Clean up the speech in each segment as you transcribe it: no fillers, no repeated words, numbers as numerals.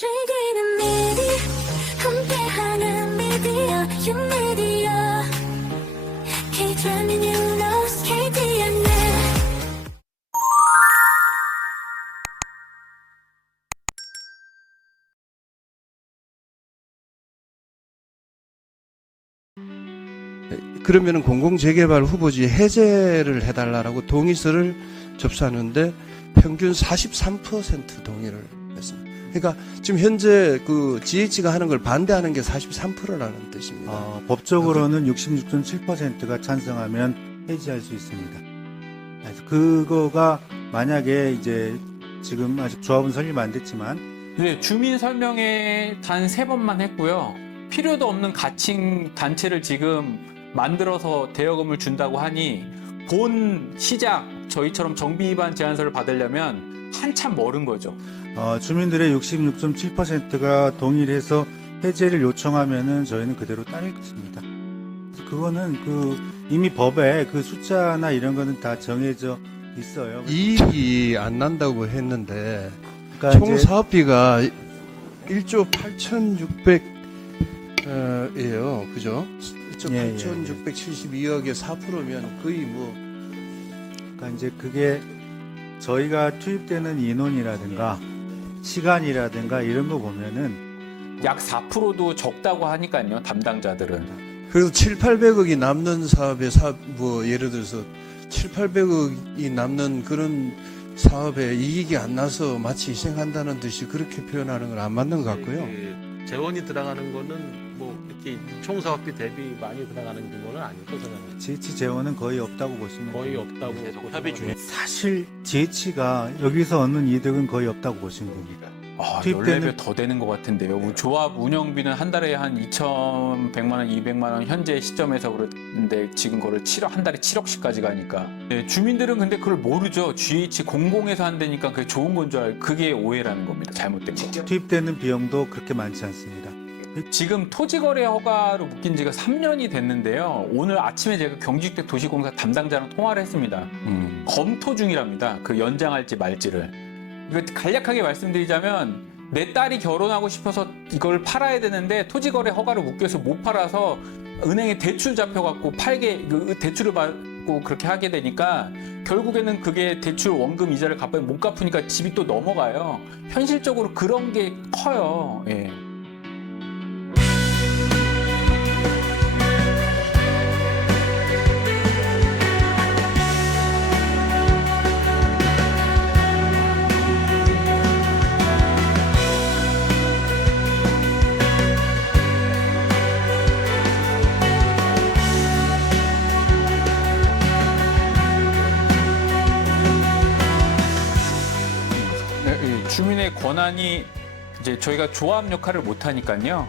즐기는 미디 함께하는 미디어 유미디어 K-드라마 뉴스 KTN 그러면은 공공재개발 후보지 해제를 해달라고 동의서를 접수하는데 평균 43% 동의를 했습니다. 그러니까 지금 현재 그 GH가 하는 걸 반대하는 게 43%라는 뜻입니다. 법적으로는 66.7%가 찬성하면 해지할 수 있습니다. 그래서 그거가 만약에 이제 지금 아직 조합은 설립 안 됐지만 네, 주민 설명회 단 3번만 했고요. 필요도 없는 가칭 단체를 지금 만들어서 대여금을 준다고 하니 본 시작 저희처럼 정비 위반 제안서를 받으려면 한참 멀은 거죠. 주민들의 66.7%가 동의를 해서 해제를 요청하면은 저희는 그대로 따를 것입니다. 그래서 그거는 이미 법에 그 숫자나 이런 거는 다 정해져 있어요. 이익이 안 난다고 했는데 그러니까 총 이제 사업비가 1조 8,600이에요. 그죠? 1조 예, 8,672억에 4%면 거의 뭐 그러니까 이제 그게 저희가 투입되는 인원이라든가 시간이라든가 이런 거 보면은 약 4%도 적다고 하니까요, 담당자들은. 그래서 7, 800억이 남는 사업에 뭐 예를 들어서 7, 800억이 남는 그런 사업에 이익이 안 나서 마치 희생한다는 듯이 그렇게 표현하는 건 안 맞는 것 같고요. 그 재원이 들어가는 거는 뭐 이렇게 총사업비 대비 많이 들어가는 규모는 아니고 저는 GH 재원은 거의 없다고 보시면 거의 돼요. 없다고 계속 협의 중에 사실 GH가 여기서 얻는 이득은 거의 없다고 보시면 됩니다. 투입되는 14배 더 되는 것 같은데요. 조합 운영비는 한 달에 한 2,100만 원, 200만 원 현재 시점에서 그런데 지금 그걸 한 달에 7억씩까지 가니까. 네, 주민들은 근데 그걸 모르죠. GH 공공에서 한다니까 그게 좋은 건 줄 알고 그게 오해라는 겁니다. 잘못된 거. 투입되는 비용도 그렇게 많지 않습니다. 지금 토지거래 허가로 묶인 지가 3년이 됐는데요. 오늘 아침에 제가 경기주택 도시공사 담당자랑 통화를 했습니다. 검토 중이랍니다. 그 연장할지 말지를. 이거 간략하게 말씀드리자면 내 딸이 결혼하고 싶어서 이걸 팔아야 되는데 토지거래 허가를 묶여서 못 팔아서 은행에 대출 잡혀갖고 그 대출을 받고 그렇게 하게 되니까 결국에는 그게 대출 원금 이자를 못 갚으니까 집이 또 넘어가요. 현실적으로 그런 게 커요. 예. 주민의 권한이 이제 저희가 조합 역할을 못 하니까요.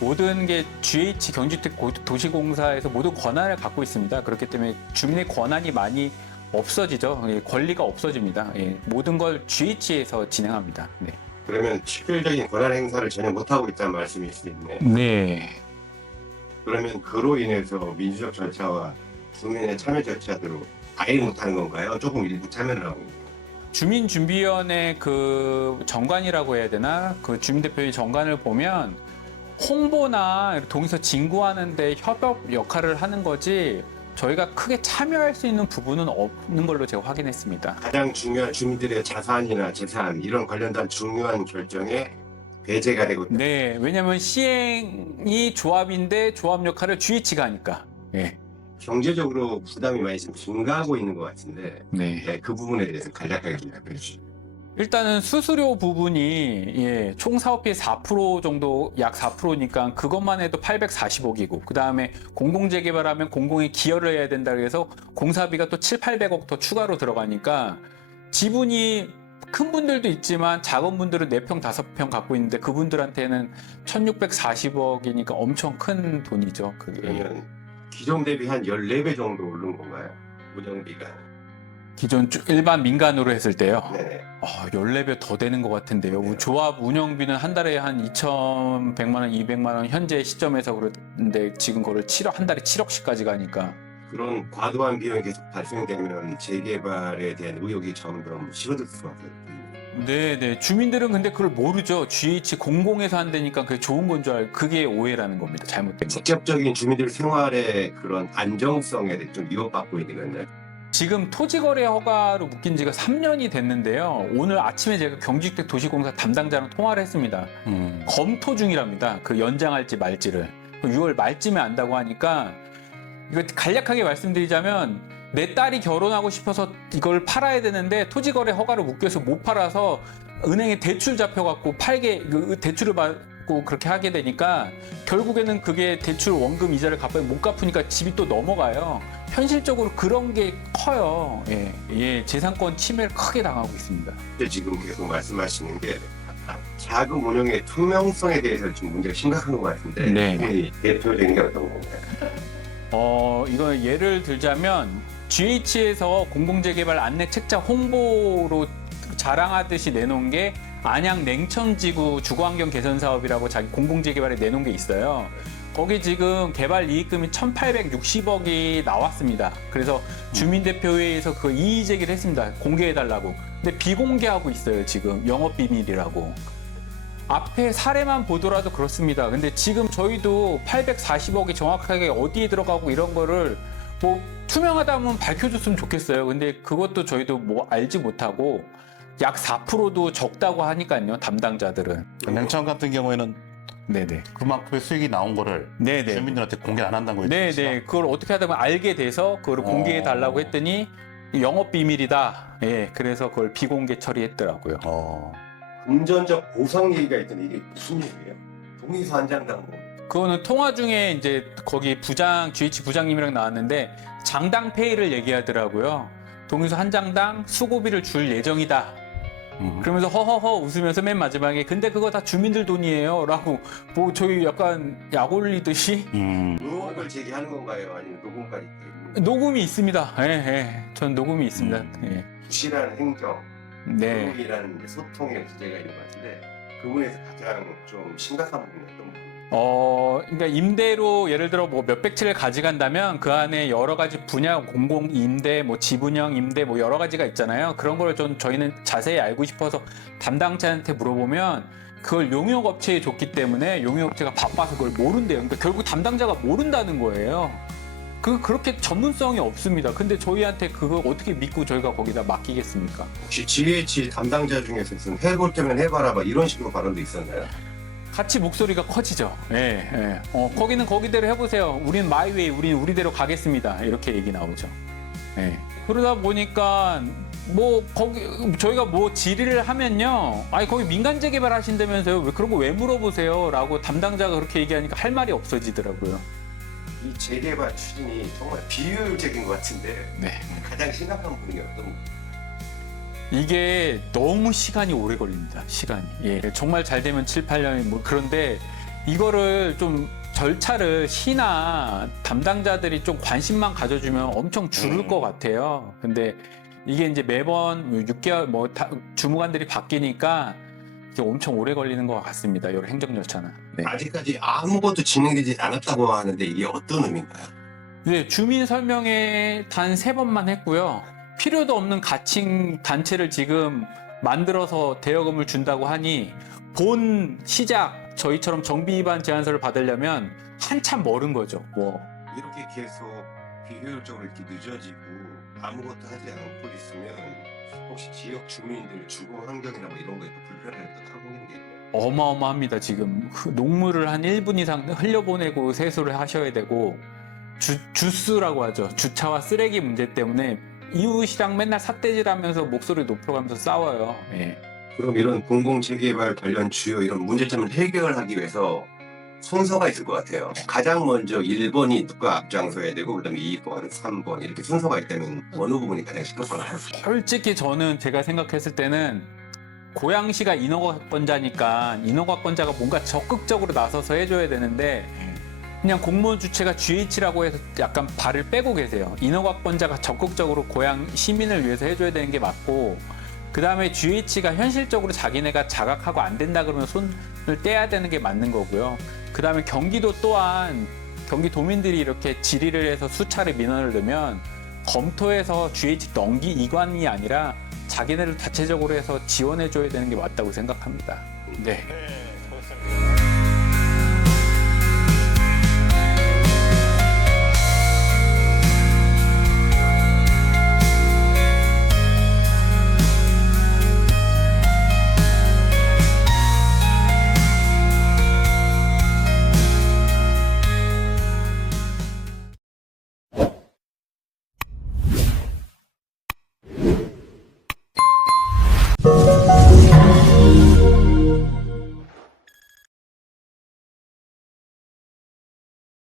모든 게 GH 경주택 도시공사에서 모든 권한을 갖고 있습니다. 그렇기 때문에 주민의 권한이 많이 없어지죠. 권리가 없어집니다. 모든 걸 GH에서 진행합니다. 네. 그러면 실질적인 권한 행사를 전혀 못하고 있다는 말씀이시겠네. 네. 그러면 그로 인해서 민주적 절차와 주민의 참여 절차대로 아예 못하는 건가요? 조금 일부 참여를 하고 있나요? 주민준비위원회 그 정관이라고 해야 되나? 그 주민대표의 정관을 보면 홍보나 동의서 진구하는데 협업 역할을 하는 거지 저희가 크게 참여할 수 있는 부분은 없는 걸로 제가 확인했습니다. 가장 중요한 주민들의 자산이나 재산 이런 관련된 중요한 결정에 배제가 되고 있다. 네, 왜냐하면 시행이 조합인데 조합 역할을 GH가 하니까. 예. 경제적으로 부담이 많이 좀 증가하고 있는 것 같은데 네. 네, 그 부분에 대해서 간략하게 좀 답해 주시죠. 일단은 수수료 부분이 총 사업비의 4% 정도 약 4%니까 그것만 해도 840억이고 그 다음에 공공재개발하면 공공이 기여를 해야 된다 그래서 공사비가 또 7, 800억 더 추가로 들어가니까 지분이 큰 분들도 있지만 작은 분들은 4평, 5평 갖고 있는데 그분들한테는 1640억이니까 엄청 큰 돈이죠. 그게. 그러면 기존 대비 한 14배 정도 오른 건가요? 운영비가. 기존 일반 민간으로 했을 때요. 네. 14배 더 되는 것 같은데요. 조합 운영비는 한 달에 한 2,100만 원, 200만 원 현재 시점에서 그런데 지금 그걸 한 달에 7억씩까지 가니까. 그런 과도한 비용이 계속 발생되면 재개발에 대한 의욕이 점점 식어들 수밖에 없거든요. 네네. 주민들은 근데 그걸 모르죠. GH 공공에서 한다니까 그게 좋은 건 줄 알고 그게 오해라는 겁니다. 잘못된 거. 직접적인 주민들 생활의 그런 안정성에 대해 좀 위협받고 있는 건데. 지금 토지거래 허가로 묶인 지가 3년이 됐는데요. 오늘 아침에 제가 경기주택도시공사 담당자랑 통화를 했습니다. 검토 중이랍니다. 그 연장할지 말지를. 6월 말쯤에 안다고 하니까 이거 간략하게 말씀드리자면 내 딸이 결혼하고 싶어서 이걸 팔아야 되는데 토지거래 허가로 묶여서 못 팔아서 은행에 대출 잡혀갖고 대출을 받고 그렇게 하게 되니까 결국에는 그게 대출 원금 이자를 못 갚으니까 집이 또 넘어가요. 현실적으로 그런 게 커요. 예, 재산권 침해를 크게 당하고 있습니다. 근데 지금 계속 말씀하시는 게 자금 운영의 투명성에 대해서 지금 문제가 심각한 것 같은데. 네. 대표적인 게 어떤 건가요? 이거 예를 들자면 GH에서 공공재개발 안내 책자 홍보로 자랑하듯이 내놓은 게 안양 냉천지구 주거환경 개선 사업이라고 자기 공공재개발에 내놓은 게 있어요. 거기 지금 개발 이익금이 1,860억이 나왔습니다. 그래서 주민대표회의에서 그 이의 제기를 했습니다. 공개해달라고. 근데 비공개하고 있어요, 지금. 영업비밀이라고. 앞에 사례만 보더라도 그렇습니다. 근데 지금 저희도 840억이 정확하게 어디에 들어가고 이런 거를 뭐 투명하다면 밝혀줬으면 좋겠어요. 근데 그것도 저희도 뭐 알지 못하고 약 4%도 적다고 하니까요, 담당자들은. 냉천 같은 경우에는 네네. 그만큼의 수익이 나온 거를 네네. 주민들한테 공개 안 한다는 거예요. 네네. 그걸 어떻게 하다 보면 알게 돼서 그걸 공개해 달라고 했더니 영업 비밀이다. 예. 그래서 그걸 비공개 처리했더라고요. 금전적 보상 얘기가 있던데 이게 무슨 얘기예요? 동의서 한 장당 뭐. 그거는 통화 중에 이제 거기 GH 부장님이랑 나왔는데 장당 페이를 얘기하더라고요. 동의서 한 장당 수고비를 줄 예정이다. 그러면서 허허허 웃으면서 맨 마지막에 근데 그거 다 주민들 돈이에요 라고 뭐 저희 약간 약 올리듯이 의혹을 제기하는 건가요? 아니면 녹음까지 있고? 녹음이 있습니다. 예. 전 녹음이 있습니다. 예. 부실한 행정, 네. 의혹이라는 소통의 문제가 있는 것 같은데 그 부분에서 가장 좀 심각한 부분이 어떤 부분? 그러니까 임대로 예를 들어 뭐 몇백 채를 가져간다면 그 안에 여러 가지 분야, 공공 임대, 뭐 지분형 임대, 뭐 여러 가지가 있잖아요. 그런 걸 좀 저희는 자세히 알고 싶어서 담당자한테 물어보면 그걸 용역업체에 줬기 때문에 용역업체가 바빠서 그걸 모른대요. 그러니까 결국 담당자가 모른다는 거예요. 그렇게 전문성이 없습니다. 근데 저희한테 그거 어떻게 믿고 저희가 거기다 맡기겠습니까? 혹시 GH 담당자 중에서 무슨 해볼 때면 해봐라 막 이런 식으로 발언도 있었나요? 같이 목소리가 커지죠. 예. 거기는 거기대로 해보세요. 우리는 마이웨이, 우리는 우리대로 가겠습니다. 이렇게 얘기 나오죠. 예. 그러다 보니까 뭐 거기 저희가 뭐 질의를 하면요, 아니 거기 민간 재개발 하신다면서요? 왜 그런 거 왜 물어보세요?라고 담당자가 그렇게 얘기하니까 할 말이 없어지더라고요. 이 재개발 추진이 정말 비효율적인 것 같은데 네. 가장 심각한 부분이 어떤 부분? 이게 너무 시간이 오래 걸립니다. 시간이. 예. 정말 잘 되면 7, 8년이 뭐 그런데 이거를 좀 절차를 시나 담당자들이 좀 관심만 가져주면 엄청 줄을 것 같아요. 근데 이게 이제 매번 6개월 뭐 주무관들이 바뀌니까 이게 엄청 오래 걸리는 것 같습니다. 여러 행정 절차는. 네. 아직까지 아무것도 진행되지 않았다고 하는데 이게 어떤 의미인가요? 네, 주민 설명회 단 3번만 했고요. 필요도 없는 가칭 단체를 지금 만들어서 대여금을 준다고 하니 본 시작 저희처럼 정비 위반 제안서를 받으려면 한참 멀은 거죠. 뭐. 이렇게 계속 비효율적으로 이렇게 늦어지고 아무것도 하지 않고 있으면 혹시 지역 주민들 주거 환경이나 뭐 이런 거에 또 불편을 또 타고 있는 게 있나요? 어마어마합니다. 지금 녹물을 한 1분 이상 흘려보내고 세수를 하셔야 되고 주스라고 하죠. 주차와 쓰레기 문제 때문에 이웃이랑 맨날 삿대질하면서 목소리 높여가면서 싸워요. 예. 그럼 이런 공공재개발 관련 주요 이런 문제점을 해결하기 위해서 순서가 있을 것 같아요. 가장 먼저 1번이 누가 앞장서야 되고 그다음에 2번, 3번 이렇게 순서가 있다면 어느 부분이 가장 심각하나요? 솔직히 저는 제가 생각했을 때는 고양시가 인허가권자니까 인허가권자가 뭔가 적극적으로 나서서 해줘야 되는데 그냥 공무원 주체가 GH라고 해서 약간 발을 빼고 계세요. 인허가권자가 적극적으로 고양 시민을 위해서 해줘야 되는 게 맞고 그 다음에 GH가 현실적으로 자기네가 자각하고 안 된다 그러면 손을 떼야 되는 게 맞는 거고요. 그 다음에 경기도 또한 경기도민들이 이렇게 질의를 해서 수차례 민원을 넣으면 검토해서 GH 이관이 아니라 자기네를 자체적으로 해서 지원해줘야 되는 게 맞다고 생각합니다. 네. 네, 좋습니다.